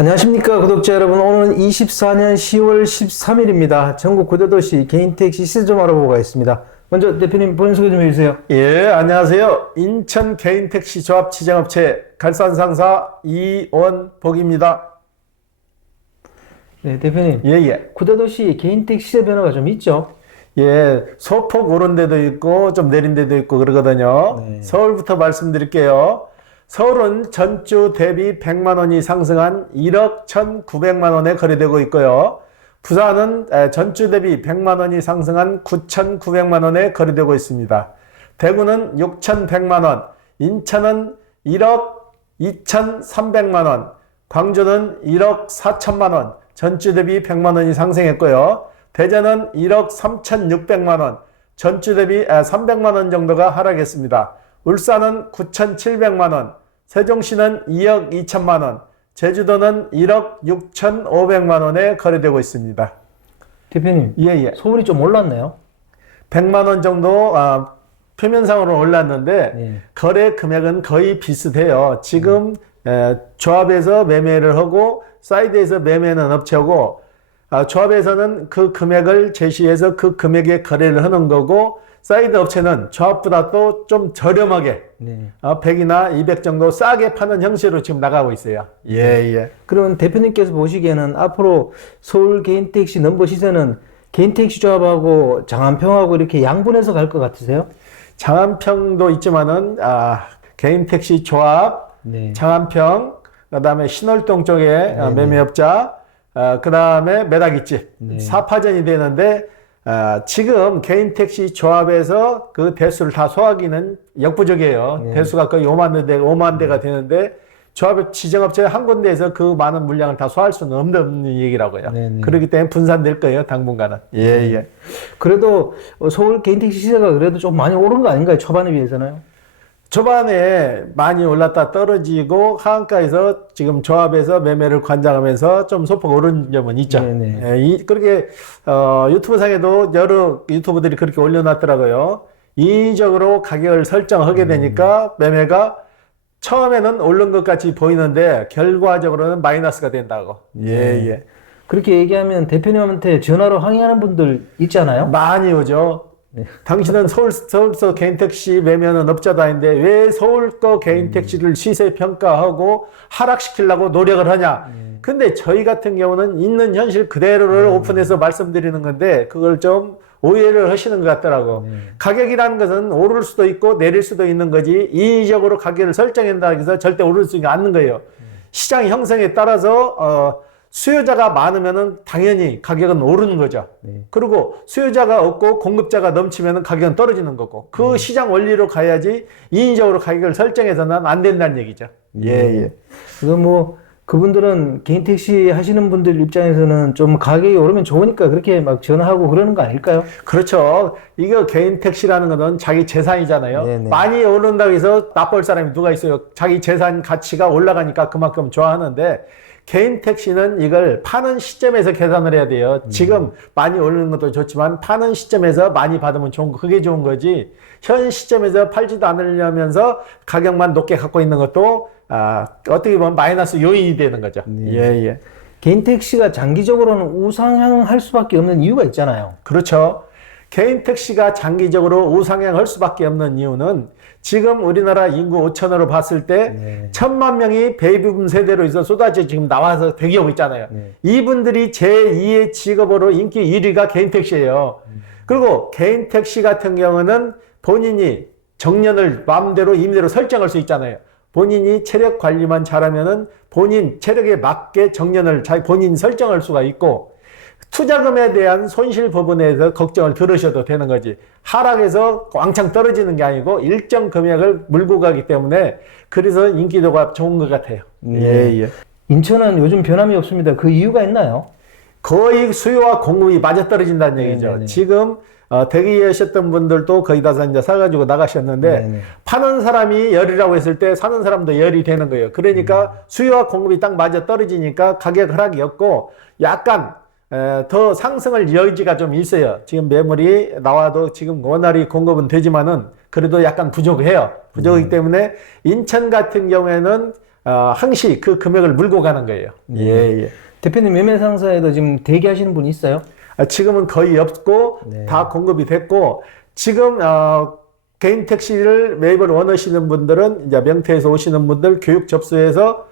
안녕하십니까 구독자 여러분. 오늘은 24년 10월 13일입니다. 전국 구대도시 개인택시 시세 좀 알아보고 가겠습니다. 먼저 대표님 본인 소개 좀 해주세요. 예, 안녕하세요. 인천 개인택시 조합 지정업체 갈산상사 이원복입니다. 네, 대표님. 예. 구대도시 개인택시 시세 변화가 좀 있죠? 예, 소폭 오른 데도 있고 좀 내린 데도 있고 그러거든요. 네. 서울부터 말씀드릴게요. 서울은 전주 대비 100만 원이 상승한 1억 1,900만 원에 거래되고 있고요. 부산은 전주 대비 100만 원이 상승한 9,900만 원에 거래되고 있습니다. 대구는 6,100만 원, 인천은 1억 2,300만 원, 광주는 1억 4천만 원, 전주 대비 100만 원이 상승했고요. 대전은 1억 3,600만 원, 전주 대비 300만 원 정도가 하락했습니다. 울산은 9,700만 원, 세종시는 2억 2천만 원, 제주도는 1억 6,500만 원에 거래되고 있습니다. 대표님. 예. 서울이 좀 올랐네요. 100만 원 정도 표면상으로 올랐는데 네. 거래 금액은 거의 비슷해요. 지금 조합에서 매매를 하고 사이드에서 매매하는 업체고 조합에서는 그 금액을 제시해서 그 금액에 거래를 하는 거고 사이드 업체는 조합보다 또 좀 저렴하게 네. 100이나 200 정도 싸게 파는 형식으로 지금 나가고 있어요. 예. 그러면 대표님께서 보시기에는 앞으로 서울 개인택시 넘버 시세는 개인택시 조합하고 장안평하고 이렇게 양분해서 갈 것 같으세요? 장안평도 있지만은 개인택시 조합, 네. 장안평, 그다음에 신월동 쪽에 네네. 매매업자, 그다음에 메다기집 네. 4파전이 되는데 지금 개인택시 조합에서 그 대수를 다 소화하기는 역부족이에요. 네. 대수가 거의 5만 대가 되는데 조합 지정업체 한 군데에서 그 많은 물량을 다 소화할 수는 없는 얘기라고요. 네네. 그렇기 때문에 분산될 거예요, 당분간은. 예. 그래도 서울 개인택시 시세가 그래도 좀 많이 오른 거 아닌가요? 초반에 비해서는? 초반에 많이 올랐다 떨어지고 하한가에서 지금 조합에서 매매를 관장하면서 좀 소폭 오른 점은 있죠. 네네. 그렇게 유튜브 상에도 여러 유튜브들이 그렇게 올려놨더라고요. 인위적으로 가격을 설정하게 되니까 매매가 처음에는 오른 것 같이 보이는데 결과적으로는 마이너스가 된다고. 예. 그렇게 얘기하면 대표님한테 전화로 항의하는 분들 있잖아요. 많이 오죠. 네. 당신은 서울서 개인택시 매매하는 업자도 아닌데 왜 서울 거 개인택시를 시세 평가하고 하락시키려고 노력을 하냐. 근데 저희 같은 경우는 있는 현실 그대로를 오픈해서 말씀드리는 건데 그걸 좀 오해를 하시는 것 같더라고. 가격이라는 것은 오를 수도 있고 내릴 수도 있는 거지 인위적으로 가격을 설정한다고 해서 절대 오를 수 않는 거예요. 시장 형성에 따라서 수요자가 많으면은 당연히 가격은 오르는 거죠. 그리고 수요자가 없고 공급자가 넘치면은 가격은 떨어지는 거고 그 시장 원리로 가야지 인위적으로 가격을 설정해서는 안 된다는 얘기죠. 예. 그래서 뭐 그분들은 개인택시 하시는 분들 입장에서는 좀 가격이 오르면 좋으니까 그렇게 막 전화하고 그러는 거 아닐까요? 그렇죠. 이거 개인택시라는 거는 자기 재산이잖아요. 네네. 많이 오른다고 해서 나쁠 사람이 누가 있어요. 자기 재산 가치가 올라가니까 그만큼 좋아하는데 개인 택시는 이걸 파는 시점에서 계산을 해야 돼요. 지금 많이 오르는 것도 좋지만 파는 시점에서 많이 받으면 좋은 거, 그게 좋은 거지. 현 시점에서 팔지도 않으려면서 가격만 높게 갖고 있는 것도 어떻게 보면 마이너스 요인이 되는 거죠. 예. 개인택시가 장기적으로는 우상향할 수밖에 없는 이유가 있잖아요. 그렇죠. 개인 택시가 장기적으로 우상향할 수밖에 없는 이유는 지금 우리나라 인구 5천으로 봤을 때 1,000만 명이 베이비붐 세대로 있어 쏟아져 지금 나와서 대기하고 있잖아요. 이분들이 제2의 직업으로 인기 1위가 개인 택시예요. 그리고 개인 택시 같은 경우는 본인이 정년을 마음대로 임대로 설정할 수 있잖아요. 본인이 체력 관리만 잘하면은 본인 체력에 맞게 정년을 본인이 설정할 수가 있고 투자금에 대한 손실 부분에서 걱정을 들으셔도 되는 거지. 하락해서 왕창 떨어지는 게 아니고 일정 금액을 물고 가기 때문에 그래서 인기도가 좋은 것 같아요. 예. 인천은 요즘 변함이 없습니다. 그 이유가 있나요? 거의 수요와 공급이 맞아떨어진다는 얘기죠. 네네네. 지금 대기하셨던 분들도 거의 다 이제 사가지고 나가셨는데 파는 사람이 열이라고 했을 때 사는 사람도 열이 되는 거예요. 그러니까 수요와 공급이 딱 맞아떨어지니까 가격 하락이 없고 약간 더 상승할 여지가 좀 있어요. 지금 매물이 나와도 지금 원활히 공급은 되지만은 그래도 약간 부족해요. 부족하기 때문에 인천 같은 경우에는 항시 그 금액을 물고 가는 거예요. 예, 예. 대표님 매매 상사에도 지금 대기하시는 분이 있어요? 지금은 거의 없고 네. 다 공급이 됐고 지금 개인 택시를 매입을 원하시는 분들은 이제 명태에서 오시는 분들 교육 접수해서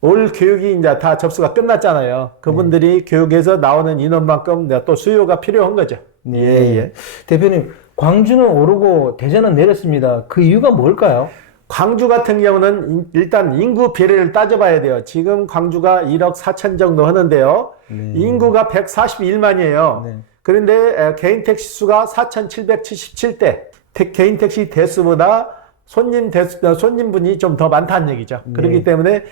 올 교육이 이제 다 접수가 끝났잖아요. 그분들이 교육에서 나오는 인원만큼 이제 또 수요가 필요한 거죠. 네. 예, 예. 대표님, 광주는 오르고 대전은 내렸습니다. 그 이유가 뭘까요? 광주 같은 경우는 일단 인구 비례를 따져봐야 돼요. 지금 광주가 1억 4천 정도 하는데요. 인구가 141만이에요. 네. 그런데 개인 택시 수가 4,777대. 개인 택시 대수보다 손님분이 좀 더 많다는 얘기죠. 그렇기 때문에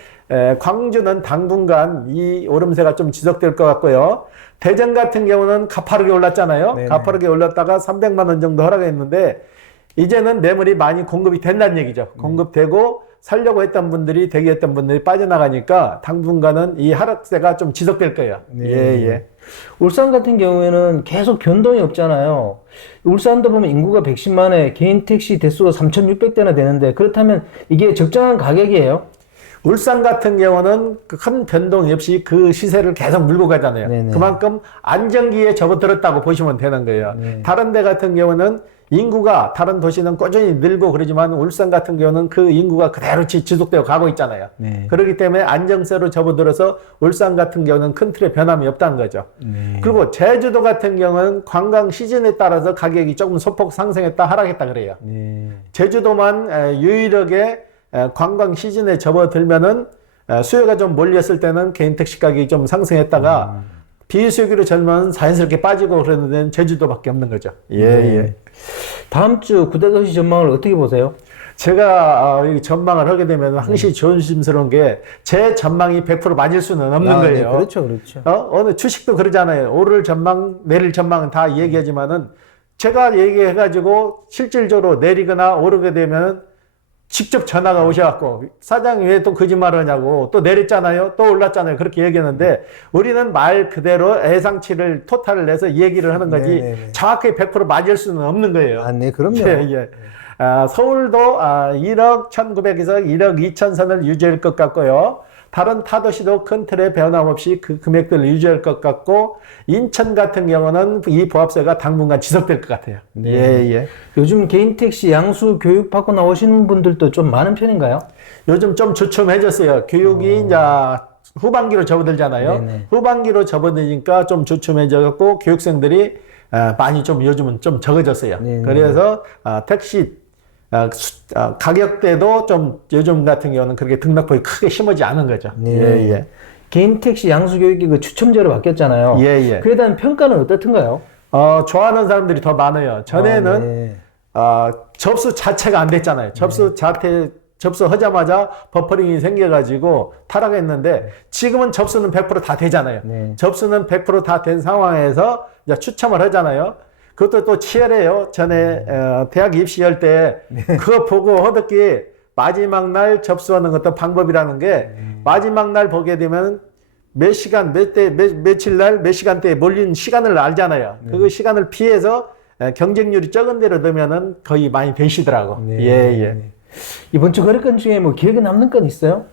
광주는 당분간 이 오름세가 좀 지속될 것 같고요. 대전 같은 경우는 가파르게 올랐잖아요. 네네. 가파르게 올랐다가 300만 원 정도 하락했는데 이제는 매물이 많이 공급이 된다는 얘기죠. 공급되고 살려고 했던 분들이 대기했던 분들이 빠져나가니까 당분간은 이 하락세가 좀 지속될 거예요. 네. 예, 예. 울산 같은 경우에는 계속 변동이 없잖아요. 울산도 보면 인구가 110만에 개인 택시 대수가 3,600대나 되는데 그렇다면 이게 적정한 가격이에요? 울산 같은 경우는 큰 변동 없이 그 시세를 계속 물고 가잖아요. 네네. 그만큼 안정기에 접어들었다고 보시면 되는 거예요. 네. 다른 데 같은 경우는 인구가 다른 도시는 꾸준히 늘고 그러지만 울산 같은 경우는 그 인구가 그대로 지속되어 가고 있잖아요. 네. 그렇기 때문에 안정세로 접어들어서 울산 같은 경우는 큰 틀의 변함이 없다는 거죠. 네. 그리고 제주도 같은 경우는 관광 시즌에 따라서 가격이 조금 소폭 상승했다 하락했다 그래요. 네. 제주도만 유일하게 관광 시즌에 접어들면은 수요가 좀 몰렸을 때는 개인 택시 가격이 좀 상승했다가 비수기로 절면 자연스럽게 빠지고 그러는 데는 제주도밖에 없는 거죠. 예, 예. 다음 주 구대도시 전망을 어떻게 보세요? 제가 이 전망을 하게 되면 항시 조심스러운 게 제 전망이 100% 맞을 수는 없는 네, 거예요. 그렇죠, 그렇죠. 어느 주식도 그러잖아요. 오를 전망, 내릴 전망은 다 얘기하지만은 제가 얘기해가지고 실질적으로 내리거나 오르게 되면 직접 전화가 오셔갖고 사장이 왜 또 거짓말을 하냐고 또 내렸잖아요 또 올랐잖아요 그렇게 얘기하는데 우리는 말 그대로 예상치를 토탈을 내서 얘기를 하는 거지 네네네. 정확하게 100% 맞을 수는 없는 거예요. 아, 네, 그럼요. 예, 예. 서울도 1억 1,900에서 1억 2천 선을 유지할 것 같고요. 다른 타도시도 큰 틀의 변함없이 그 금액들을 유지할 것 같고 인천 같은 경우는 이 보합세가 당분간 지속될 것 같아요. 네. 예, 예. 요즘 개인 택시 양수 교육 받고 나오시는 분들도 좀 많은 편인가요? 요즘 좀 주춤해졌어요. 교육이 이제 후반기로 접어들잖아요. 네네. 후반기로 접어드니까 좀 주춤해졌고 교육생들이 많이 좀 요즘은 좀 적어졌어요. 네네. 그래서 택시 가격대도 좀 요즘 같은 경우는 그렇게 등락폭이 크게 심하지 않은 거죠. 네. 예, 예. 개인 택시 양수 교육이 그 추첨제로 바뀌었잖아요. 예, 예. 그에 대한 평가는 어떻든가요? 좋아하는 사람들이 더 많아요. 전에는 네. 접수 자체가 안 됐잖아요. 접수하자마자 버퍼링이 생겨가지고 타락했는데 지금은 접수는 100% 다 되잖아요. 네. 접수는 100% 다 된 상황에서 이제 추첨을 하잖아요. 그것도 또 치열해요. 전에 대학 입시할 때 그거 보고 허덕기 마지막 날 접수하는 것도 방법이라는 게 마지막 날 보게 되면 몇 시간, 며칠 날, 몇 시간대에 몰린 시간을 알잖아요. 그 시간을 피해서 경쟁률이 적은 데로 넣으면은 거의 많이 되시더라고. 네. 예, 예. 이번 주 거래건 중에 뭐 기억에 남는 건 있어요?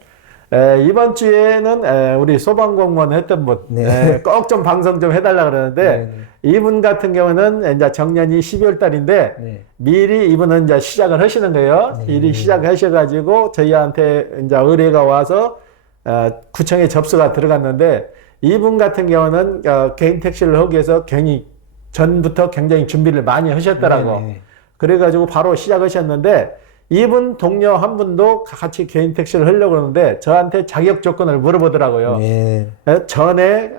이번 주에는 우리 소방공무원 했던 분, 네. 꼭 좀 방송 좀 해달라 그러는데, 네, 이분 같은 경우는 이제 정년이 12월 달인데, 네. 미리 이분은 이제 시작을 하시는 거예요. 미리 시작하셔가지고, 저희한테 이제 의뢰가 와서, 구청에 접수가 들어갔는데, 이분 같은 경우는 개인 택시를 하기 위해서 괜히 전부터 굉장히 준비를 많이 하셨더라고. 네. 그래가지고 바로 시작하셨는데, 이분 동료 한 분도 같이 개인 택시를 하려고 하는데 저한테 자격 조건을 물어보더라고요. 네. 전에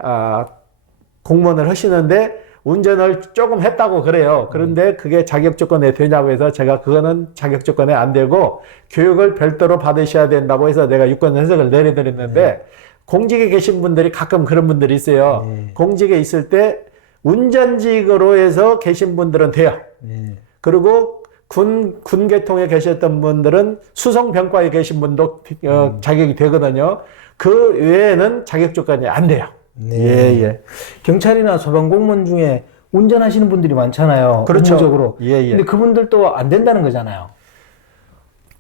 공무원을 하시는데 운전을 조금 했다고 그래요. 그런데 그게 자격 조건에 되냐고 해서 제가 그거는 자격 조건에 안 되고 교육을 별도로 받으셔야 된다고 해서 내가 유권 해석을 내려드렸는데 공직에 계신 분들이 가끔 그런 분들이 있어요. 공직에 있을 때 운전직으로 해서 계신 분들은 돼요. 그리고 군계통에 계셨던 분들은 수송병과에 계신 분도 자격이 되거든요. 그 외에는 자격 조건이 안 돼요. 네. 예, 예. 경찰이나 소방공무원 중에 운전하시는 분들이 많잖아요. 그렇죠. 업무적으로. 예, 예. 근데 그분들도 안 된다는 거잖아요.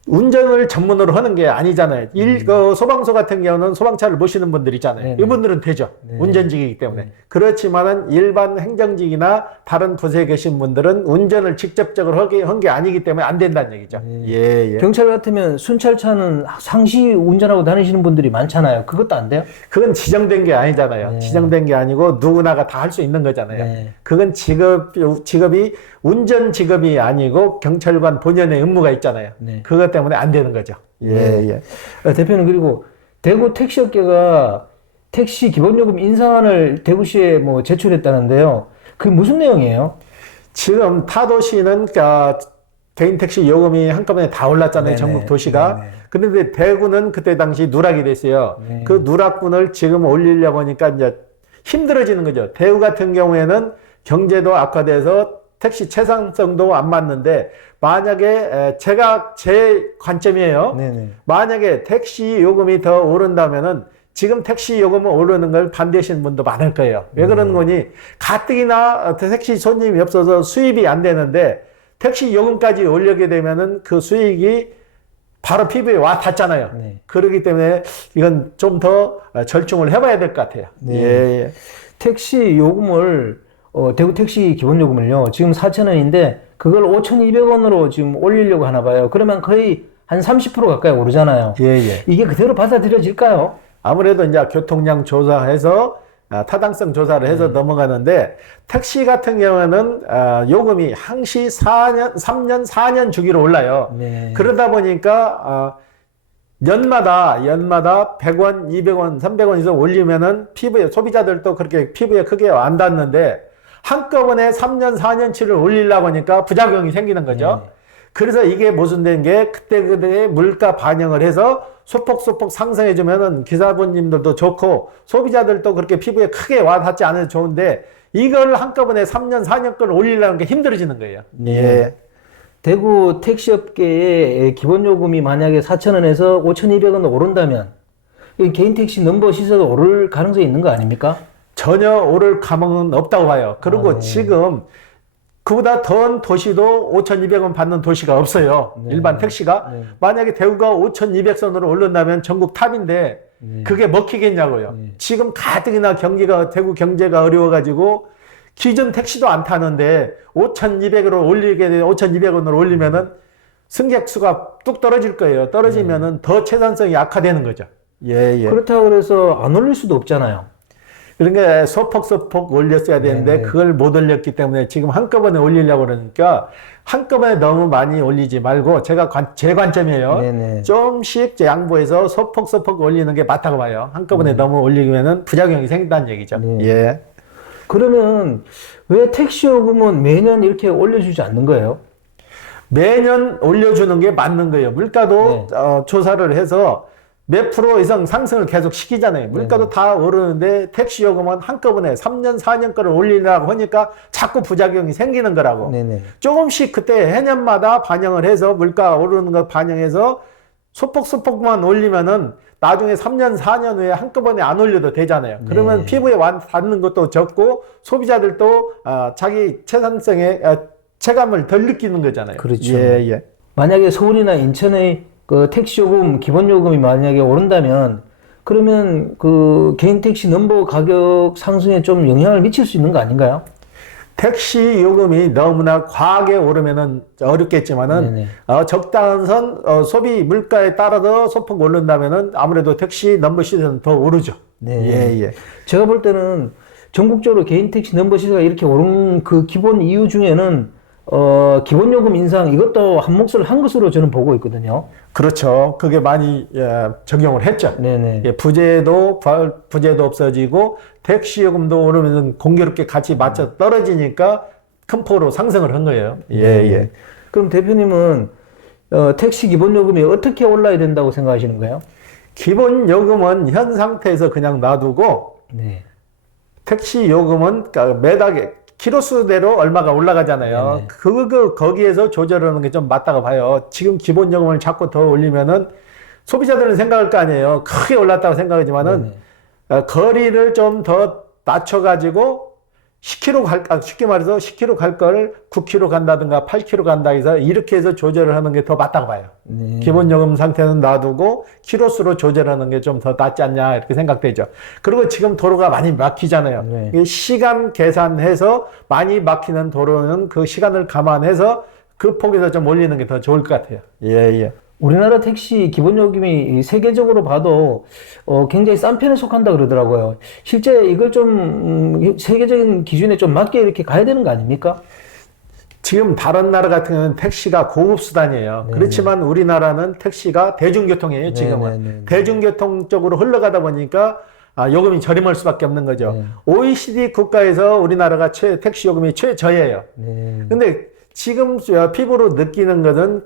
운전을 전문으로 하는 게 아니잖아요. 그 소방서 같은 경우는 소방차를 모시는 분들 있잖아요. 네네. 이분들은 되죠. 네. 운전직이기 때문에. 그렇지만은 일반 행정직이나 다른 부서에 계신 분들은 운전을 직접적으로 한 게 아니기 때문에 안 된다는 얘기죠. 예, 예. 경찰 같으면 순찰차는 상시 운전하고 다니시는 분들이 많잖아요. 그것도 안 돼요? 그건 지정된 게 아니잖아요. 네. 지정된 게 아니고 누구나가 다 할 수 있는 거잖아요. 네. 그건 직업이 운전 직업이 아니고 경찰관 본연의 의무가 있잖아요. 네. 그것 때문에 안 되는 거죠. 예, 예. 대표님, 그리고 대구 택시업계가 택시 기본요금 인상안을 대구시에 뭐 제출했다는데요. 그게 무슨 내용이에요? 지금 타 도시는 개인 택시 요금이 한꺼번에 다 올랐잖아요. 네네. 전국 도시가. 네네. 그런데 대구는 그때 당시 누락이 됐어요. 네. 그 누락분을 지금 올리려고 하니까 이제 힘들어지는 거죠. 대구 같은 경우에는 경제도 악화돼서 택시 채상성도 안 맞는데 만약에 제 관점이에요. 네네. 만약에 택시 요금이 더 오른다면은 지금 택시 요금을 오르는 걸 반대하시는 분도 많을 거예요. 왜 그러는 거니? 가뜩이나 택시 손님이 없어서 수입이 안 되는데 택시 요금까지 올리게 되면은 그 수익이 바로 피부에 와 닿잖아요. 네. 그렇기 때문에 이건 좀 더 절충을 해봐야 될 것 같아요. 네. 예. 택시 요금을 대구 택시 기본 요금을요. 지금 4,000원인데 그걸 5,200원으로 지금 올리려고 하나 봐요. 그러면 거의 한 30% 가까이 오르잖아요. 예, 예. 이게 그대로 받아들여질까요? 아무래도 이제 교통량 조사해서 타당성 조사를 해서 넘어가는데 택시 같은 경우는 요금이 항시 3년, 4년 주기로 올라요. 네. 그러다 보니까 연마다 100원, 200원, 300원 이상 올리면은 피부에 소비자들도 그렇게 피부에 크게 안 닿는데 한꺼번에 3년, 4년치를 올리려고 하니까 부작용이 생기는 거죠. 네. 그래서 이게 모순된 게 그때그때 물가 반영을 해서 소폭소폭 상승해주면은 기사분님들도 좋고 소비자들도 그렇게 피부에 크게 와닿지 않아도 좋은데 이걸 한꺼번에 3년, 4년 걸 올리려는 게 힘들어지는 거예요. 네. 예. 대구 택시업계의 기본 요금이 만약에 4,000원에서 5,200원 오른다면 이 개인 택시 넘버 시세가 오를 가능성이 있는 거 아닙니까? 전혀 오를 가망은 없다고 봐요. 그리고 네. 지금 그보다 더한 도시도 5,200원 받는 도시가 없어요. 네. 일반 택시가. 네. 만약에 대구가 5,200선으로 오른다면 전국 탑인데 네. 그게 먹히겠냐고요. 네. 지금 가뜩이나 대구 경제가 어려워가지고 기존 택시도 안 타는데 5,200으로 올리게 되면 5,200원으로 올리면은 승객 수가 뚝 떨어질 거예요. 떨어지면은 더 채산성이 악화되는 거죠. 예, 예. 그렇다고 해서 안 올릴 수도 없잖아요. 그러니까 소폭소폭 올렸어야 되는데 네네. 그걸 못 올렸기 때문에 지금 한꺼번에 올리려고 그러니까 한꺼번에 너무 많이 올리지 말고 제 관점이에요. 네네. 좀씩 양보해서 소폭소폭 올리는 게 맞다고 봐요. 한꺼번에 너무 올리면은 부작용이 생긴다는 얘기죠. 네. 예. 그러면 왜 택시 요금은 매년 이렇게 올려주지 않는 거예요? 매년 올려주는 게 맞는 거예요. 물가도 조사를 해서 몇 프로 이상 상승을 계속 시키잖아요. 물가도 다 오르는데 택시 요금은 한꺼번에 3년, 4년 거를 올리려고 하니까 자꾸 부작용이 생기는 거라고. 네네. 조금씩 그때 해년마다 반영을 해서 물가 오르는 거 반영해서 소폭소폭만 올리면은 나중에 3년, 4년 후에 한꺼번에 안 올려도 되잖아요. 그러면 네. 피부에 닿는 것도 적고 소비자들도 자기 채산성에 체감을 덜 느끼는 거잖아요. 그렇죠. 예, 예. 만약에 서울이나 인천의 그 택시 요금, 기본 요금이 만약에 오른다면 그러면 그 개인 택시 넘버 가격 상승에 좀 영향을 미칠 수 있는 거 아닌가요? 택시 요금이 너무나 과하게 오르면은 어렵겠지만은 적당한 선 소비 물가에 따라서 소폭 오른다면은 아무래도 택시 넘버 시세는 더 오르죠. 네. 예, 예. 제가 볼 때는 전국적으로 개인 택시 넘버 시세가 이렇게 오른 그 기본 이유 중에는 기본 요금 인상 이것도 한 몫을 한 것으로 저는 보고 있거든요. 그렇죠. 그게 많이 적용을 했죠. 네네. 예, 부재도 없어지고 택시 요금도 오르면 공교롭게 같이 맞춰 떨어지니까 큰 폭으로 상승을 한 거예요. 예, 예. 그럼 대표님은 택시 기본 요금이 어떻게 올라야 된다고 생각하시는 거예요? 기본 요금은 현 상태에서 그냥 놔두고 네. 택시 요금은 매달 키로수대로 얼마가 올라가잖아요. 거기에서 조절하는 게 좀 맞다고 봐요. 지금 기본 요금을 자꾸 더 올리면은 소비자들은 생각할 거 아니에요. 크게 올랐다고 생각하지만은 거리를 좀 더 낮춰가지고 10km 쉽게 말해서 10km 갈 걸 9km 간다든가 8km 간다 해서 이렇게 해서 조절을 하는 게 더 맞다고 봐요. 기본 요금 상태는 놔두고 키로수로 조절하는 게 좀 더 낫지 않냐 이렇게 생각되죠. 그리고 지금 도로가 많이 막히잖아요. 이 시간 계산해서 많이 막히는 도로는 그 시간을 감안해서 그 폭에서 좀 올리는 게 더 좋을 것 같아요. 예. 우리나라 택시 기본 요금이 세계적으로 봐도 굉장히 싼 편에 속한다 그러더라고요. 실제 이걸 좀 세계적인 기준에 좀 맞게 이렇게 가야 되는 거 아닙니까? 지금 다른 나라 같은 경우는 택시가 고급 수단이에요. 그렇지만 우리나라는 택시가 대중교통이에요, 지금은. 대중교통 쪽으로 흘러가다 보니까 요금이 저렴할 수밖에 없는 거죠. OECD 국가에서 우리나라가 택시 요금이 최저예요. 근데 지금 피부로 느끼는 것은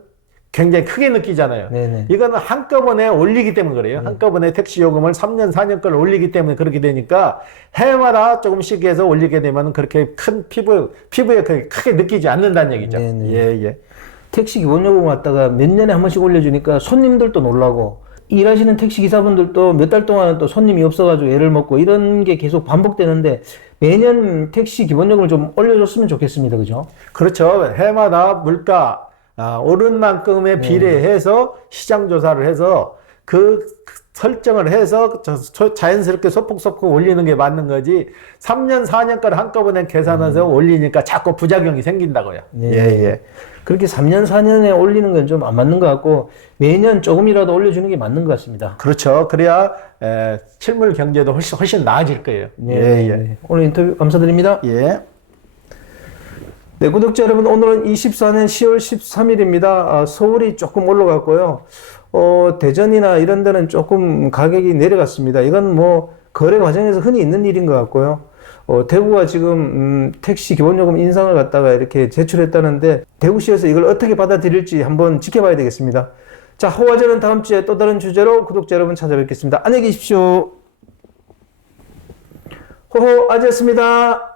굉장히 크게 느끼잖아요. 이거는 한꺼번에 올리기 때문에 그래요. 한꺼번에 택시 요금을 3년, 4년 걸 올리기 때문에 그렇게 되니까 해마다 조금씩 해서 올리게 되면 그렇게 큰 피부에 크게 느끼지 않는다는 얘기죠. 예. 택시 기본 요금 갖다가 몇 년에 한 번씩 올려주니까 손님들도 놀라고 일하시는 택시 기사분들도 몇 달 동안 또 손님이 없어가지고 애를 먹고 이런 게 계속 반복되는데 매년 택시 기본 요금을 좀 올려줬으면 좋겠습니다. 그죠? 그렇죠. 해마다 물가 오른 만큼에 비례해서 시장 조사를 해서 그 설정을 해서 자연스럽게 소폭소폭 올리는 게 맞는 거지 3년, 4년까지 한꺼번에 계산해서 올리니까 자꾸 부작용이 생긴다고요. 예. 그렇게 3년, 4년에 올리는 건 좀 안 맞는 것 같고 매년 조금이라도 올려주는 게 맞는 것 같습니다. 그렇죠. 그래야 실물 경제도 훨씬 나아질 거예요. 예. 오늘 인터뷰 감사드립니다. 예. 네, 구독자 여러분, 오늘은 24년 10월 13일입니다. 서울이 조금 올라갔고요. 대전이나 이런 데는 조금 가격이 내려갔습니다. 이건 뭐 거래 과정에서 흔히 있는 일인 것 같고요. 대구가 지금 택시 기본요금 인상을 갖다가 이렇게 제출했다는데 대구시에서 이걸 어떻게 받아들일지 한번 지켜봐야 되겠습니다. 자, 호화제는 다음 주에 또 다른 주제로 구독자 여러분 찾아뵙겠습니다. 안녕히 계십시오. 호호아지였습니다.